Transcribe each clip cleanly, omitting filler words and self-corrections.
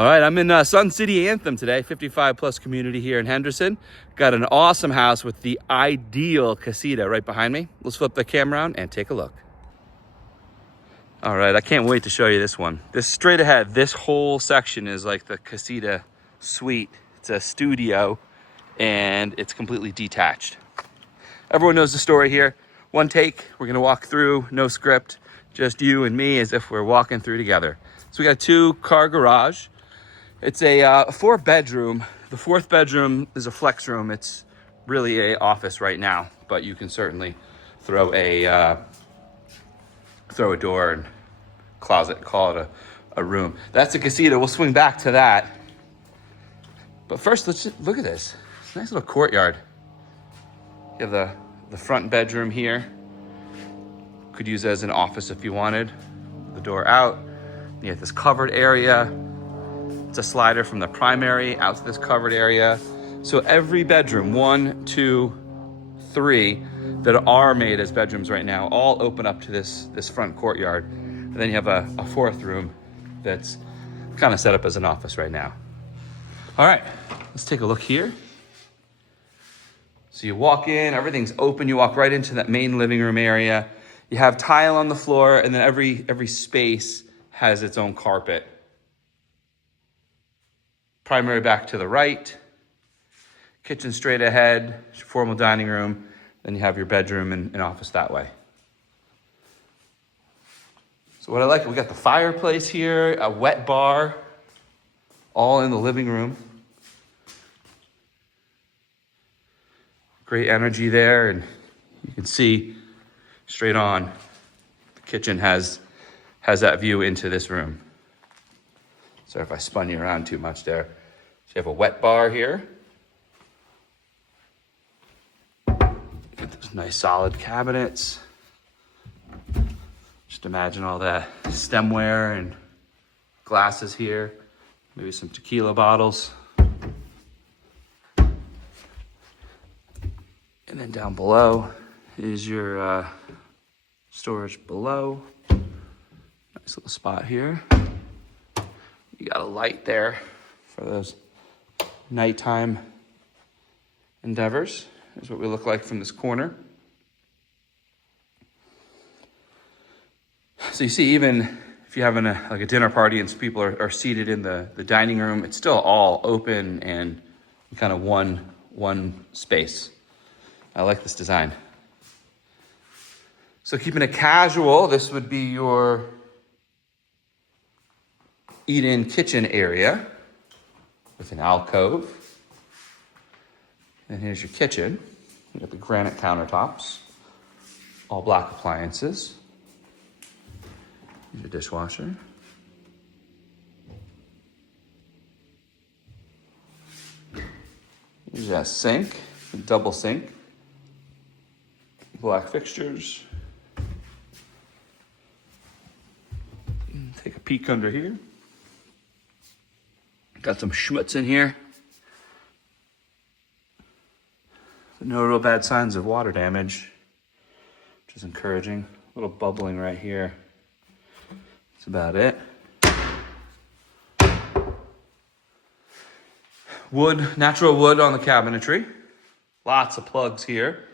All right, I'm in Sun City Anthem today, 55 plus community here in Henderson. Got an awesome house with the ideal casita right behind me. Let's flip the camera around and take a look. All right, I can't wait to show you this one. This straight ahead, this whole section is like the casita suite. It's a studio and it's completely detached. Everyone knows the story here. One take, we're gonna walk through, no script, just you and me as if we're walking through together. So we got a 2-car garage. It's a 4-bedroom. The 4th bedroom is a flex room. It's really a office right now, but you can certainly throw a door and closet and call it a room. That's a casita. We'll swing back to that. But first, let's just look at this. It's a nice little courtyard. You have the front bedroom here. Could use it as an office if you wanted. The door out. You have this covered area. It's a slider from the primary out to this covered area. So every bedroom, 1, 2, 3, that are made as bedrooms right now, all open up to this front courtyard. And then you have a 4th room that's kind of set up as an office right now. All right, let's take a look here. So you walk in, everything's open. You walk right into that main living room area. You have tile on the floor, and then every space has its own carpet. Primary back to the right, kitchen straight ahead, formal dining room, then you have your bedroom and office that way. So what I like, we got the fireplace here, a wet bar, all in the living room. Great energy there, and you can see straight on, the kitchen has that view into this room. Sorry if I spun you around too much there. So you have a wet bar here. Get those nice solid cabinets. Just imagine all that stemware and glasses here. Maybe some tequila bottles. And then down below is your storage below. Nice little spot here. You got a light there for those nighttime endeavors. Here's what we look like from this corner. So you see, even if you're having a dinner party and some people are seated in the dining room, it's still all open and kind of one space. I like this design. So keeping it casual, this would be your eat-in kitchen area with an alcove. And here's your kitchen. You got the granite countertops, all black appliances. Here's your dishwasher. Here's that sink, a double sink. Black fixtures. Take a peek under here. Got some schmutz in here. But no real bad signs of water damage, which is encouraging. A little bubbling right here. That's about it. Wood, natural wood on the cabinetry. Lots of plugs here.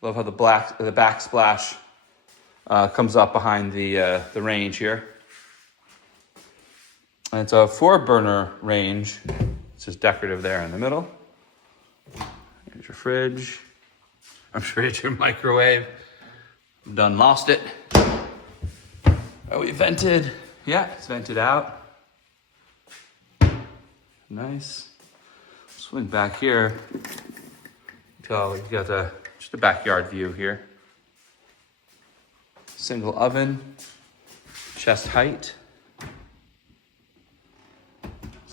Love how the backsplash comes up behind the range here. And it's a 4-burner range. It's just decorative there in the middle. Here's your fridge. I'm sure it's your microwave. I'm done lost it. Oh, we vented. Yeah, it's vented out. Nice. Swing back here. Until you got just a backyard view here. Single oven, chest height.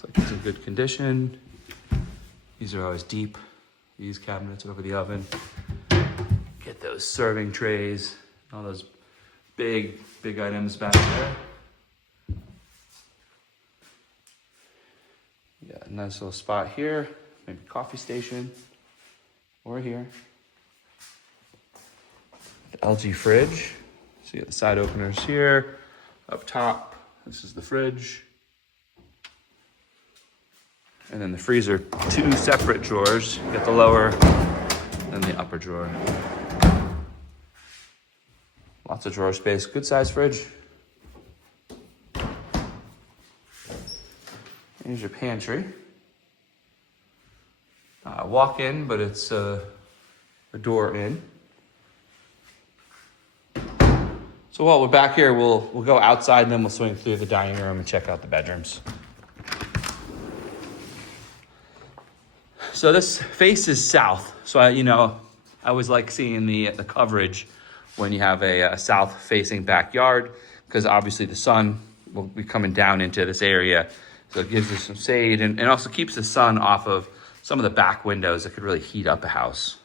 Looks like it's in good condition. These are always deep, these cabinets over the oven. Get those serving trays, all those big items back there. You got a nice little spot here, maybe coffee station, or here. The LG fridge. So you got the side openers here. Up top, this is the fridge. And then the freezer, 2 separate drawers. You got the lower and the upper drawer. Lots of drawer space, good size fridge. Here's your pantry. Walk in, but it's a door in. So while we're back here, we'll go outside and then we'll swing through the dining room and check out the bedrooms. So this faces south. So I always like seeing the coverage when you have a south-facing backyard, because obviously the sun will be coming down into this area. So it gives you some shade and also keeps the sun off of some of the back windows that could really heat up a house.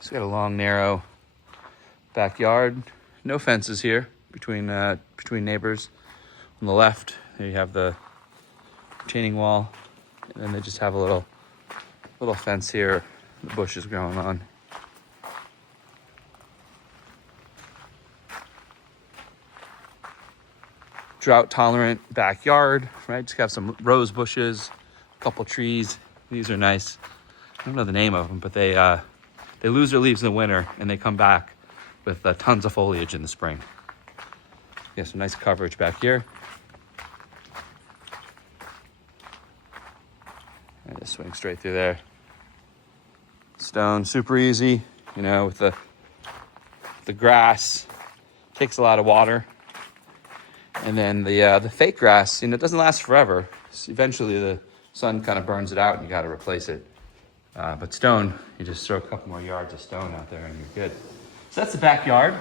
So we got a long, narrow backyard. No fences here between neighbors. On the left, there you have the retaining wall, and then they just have a little fence here. The bushes growing on. Drought tolerant backyard, right? Just have some rose bushes, a couple trees. These are nice. I don't know the name of them, but they lose their leaves in the winter and they come back with tons of foliage in the spring. Yeah, some nice coverage back here. And just swing straight through there. Stone, super easy, with the grass. Takes a lot of water. And then the fake grass, it doesn't last forever. So eventually the sun kind of burns it out and you got to replace it. But stone, you just throw a couple more yards of stone out there and you're good. So that's the backyard.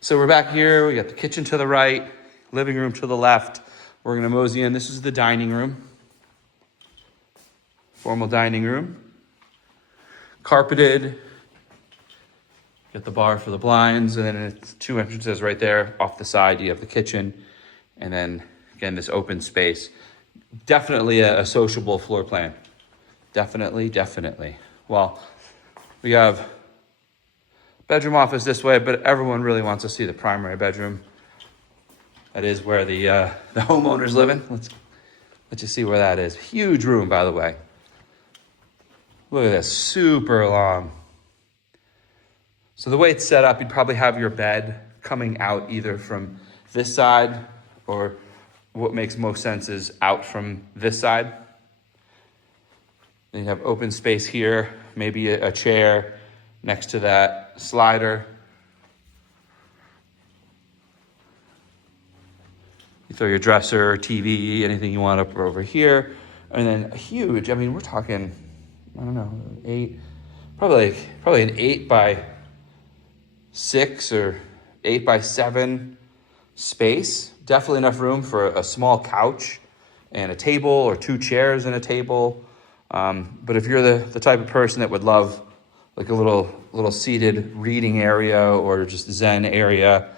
So we're back here. We got the kitchen to the right, living room to the left. We're going to mosey in. This is the dining room. Formal dining room. Carpeted. Got the bar for the blinds, and then it's 2 entrances right there. Off the side, you have the kitchen, and then again this open space. Definitely a sociable floor plan. Definitely. Well, we have bedroom office this way, but everyone really wants to see the primary bedroom. That is where the homeowner's living. Let's just see where that is. Huge room, by the way. Look at this, super long. So the way it's set up, you'd probably have your bed coming out either from this side, or what makes most sense is out from this side. Then you have open space here, maybe a chair next to that slider. You throw your dresser, TV, anything you want up over here. And then a huge, we're talking, I don't know, probably an 8x6 or 8x7 space. Definitely enough room for a small couch and a table, or 2 chairs and a table. But if you're the type of person that would love like a little seated reading area or just Zen area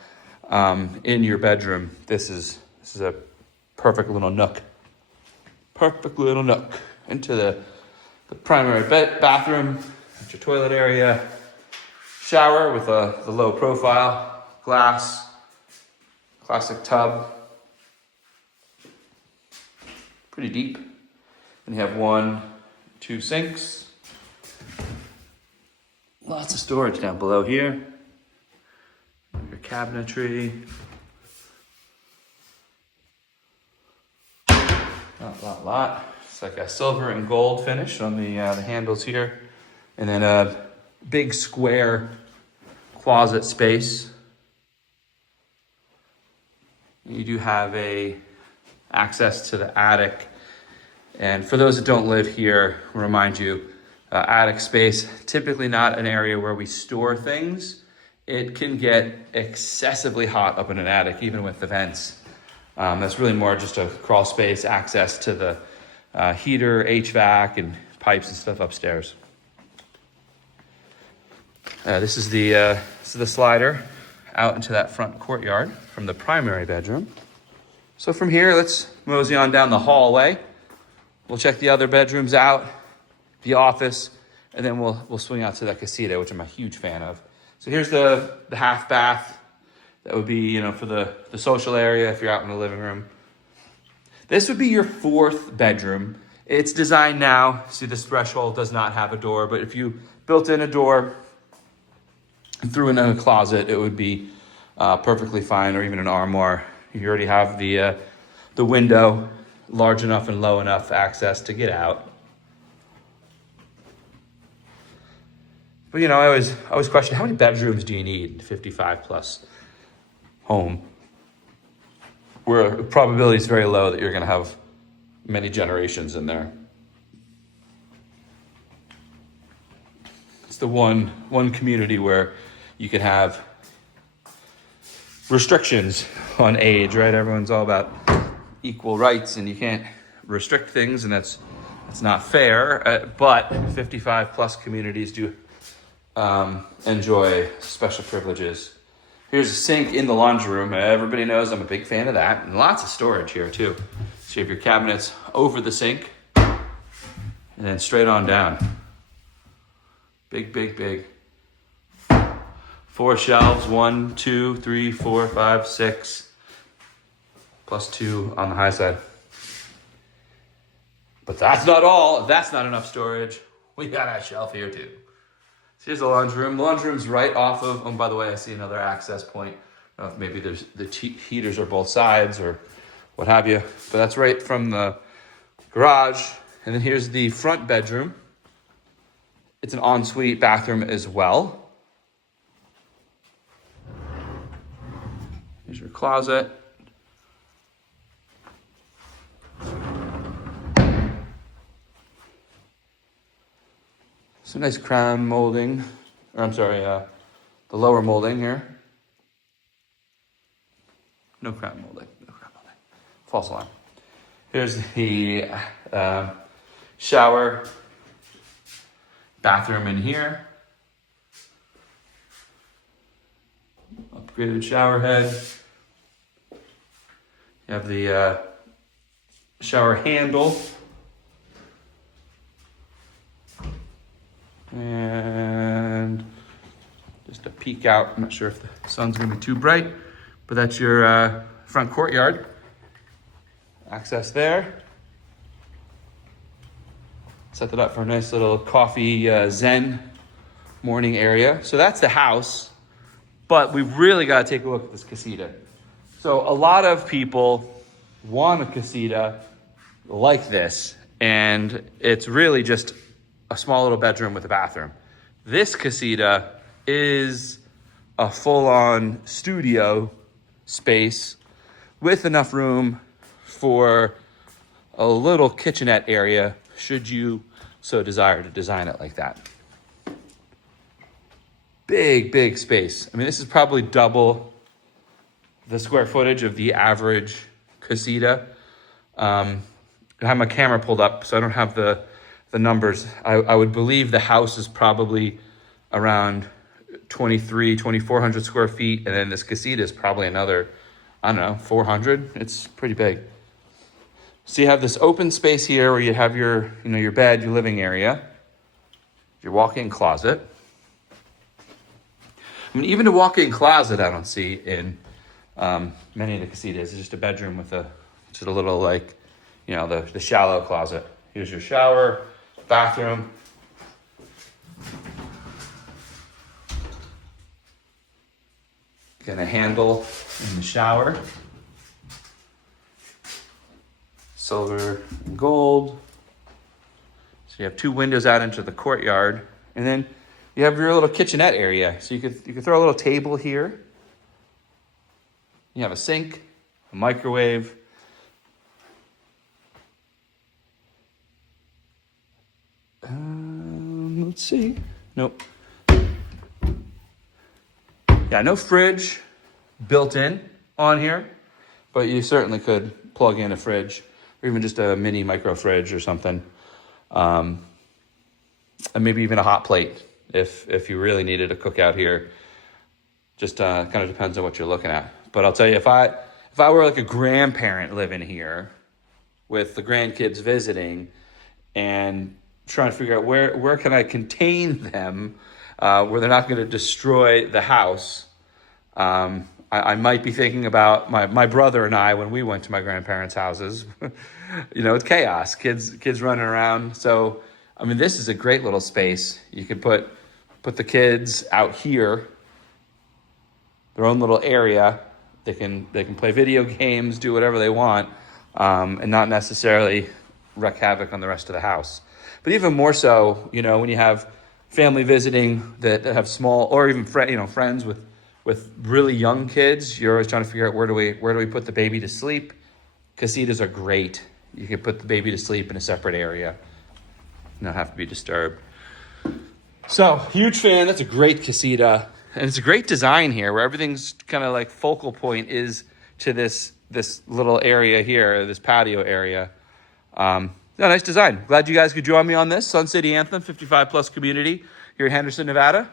in your bedroom, this is a perfect little nook. Into the primary bathroom, your toilet area, shower with the low profile, glass, classic tub. Pretty deep. And you have 1, 2 sinks. Lots of storage down below here. Your cabinetry. Lot. It's like a silver and gold finish on the handles here. And then a big square closet space. You do have access to the attic. And for those that don't live here, I'll remind you, attic space, typically not an area where we store things. It can get excessively hot up in an attic, even with the vents. That's really more just a crawl space, access to the heater, HVAC, and pipes and stuff upstairs. This is the slider out into that front courtyard from the primary bedroom. So from here, let's mosey on down the hallway. We'll check the other bedrooms out, the office, and then we'll swing out to that casita, which I'm a huge fan of. So here's the half bath That would be, you know, for the social area if you're out in the living room. This would be your fourth bedroom. It's designed now, see this threshold does not have a door, but if you built in a door and threw in a closet, it would be perfectly fine, or even an armoire. You already have the window large enough and low enough access to get out. But you know, I always question, how many bedrooms do you need in a 55 plus home? Where probability is very low that you're gonna have many generations in there. It's the one community where you can have restrictions on age, right? Everyone's all about equal rights, and you can't restrict things, and that's not fair. But 55 plus communities do enjoy special privileges. Here's a sink in the laundry room. Everybody knows I'm a big fan of that, and lots of storage here too. So you have your cabinets over the sink, and then straight on down. Big, big, big. 4 shelves, 1, 2, 3, 4, 5, 6, plus 2 on the high side. But that's not all. If that's not enough storage, we got a shelf here too. So here's the laundry room. The laundry room's right off of, oh, by the way, I see another access point. I don't know if maybe there's the heaters are both sides or what have you, but that's right from the garage. And then here's the front bedroom. It's an ensuite bathroom as well. Here's your closet. Some nice crown molding, or I'm sorry, the lower molding here. No crown molding, no crown molding. False alarm. Here's the shower, bathroom in here. Upgraded shower head. You have the shower handle. And just a peek out. I'm not sure if the sun's gonna be too bright, but that's your front courtyard. Access there. Set that up for a nice little coffee zen morning area. So that's the house, but we've really got to take a look at this casita. So a lot of people want a casita like this, and it's really just a small little bedroom with a bathroom. This casita is a full-on studio space with enough room for a little kitchenette area, should you so desire to design it like that. Big, big space. I mean, this is probably double the square footage of the average casita. I have my camera pulled up, so I don't have the numbers. I would believe the house is probably around 2,400 square feet, and then this casita is probably another, I don't know, 400. It's pretty big. So you have this open space here where you have your, you know, your bed, your living area, your walk-in closet. I mean, even a walk-in closet I don't see in many of the casitas. It's just a bedroom with just a little, like, you know, the shallow closet. Here's your shower, bathroom. Got a handle in the shower. Silver and gold. So you have 2 windows out into the courtyard, and then you have your little kitchenette area. So you could throw a little table here. You have a sink, a microwave. Let's see. Nope. Yeah, no fridge built in on here, but you certainly could plug in a fridge, or even just a mini micro fridge or something. And maybe even a hot plate if you really needed a cookout here. Just kind of depends on what you're looking at. But I'll tell you, if I were like a grandparent living here with the grandkids visiting and trying to figure out where can I contain them where they're not going to destroy the house, I I might be thinking about my brother and I when we went to my grandparents' houses. You know, it's chaos, kids running around. So, I mean, this is a great little space. You could put the kids out here, their own little area. They can play video games, do whatever they want, and not necessarily wreak havoc on the rest of the house. But even more so, you know, when you have family visiting that have small, or even friends with really young kids, you're always trying to figure out where do we put the baby to sleep. Casitas are great. You can put the baby to sleep in a separate area, not have to be disturbed. So, huge fan. That's a great casita. And it's a great design here where everything's kind of like focal point is to this little area here, this patio area. Nice design. Glad you guys could join me on this. Sun City Anthem, 55 plus community here in Henderson, Nevada.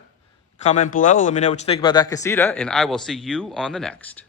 Comment below. Let me know what you think about that casita, and I will see you on the next.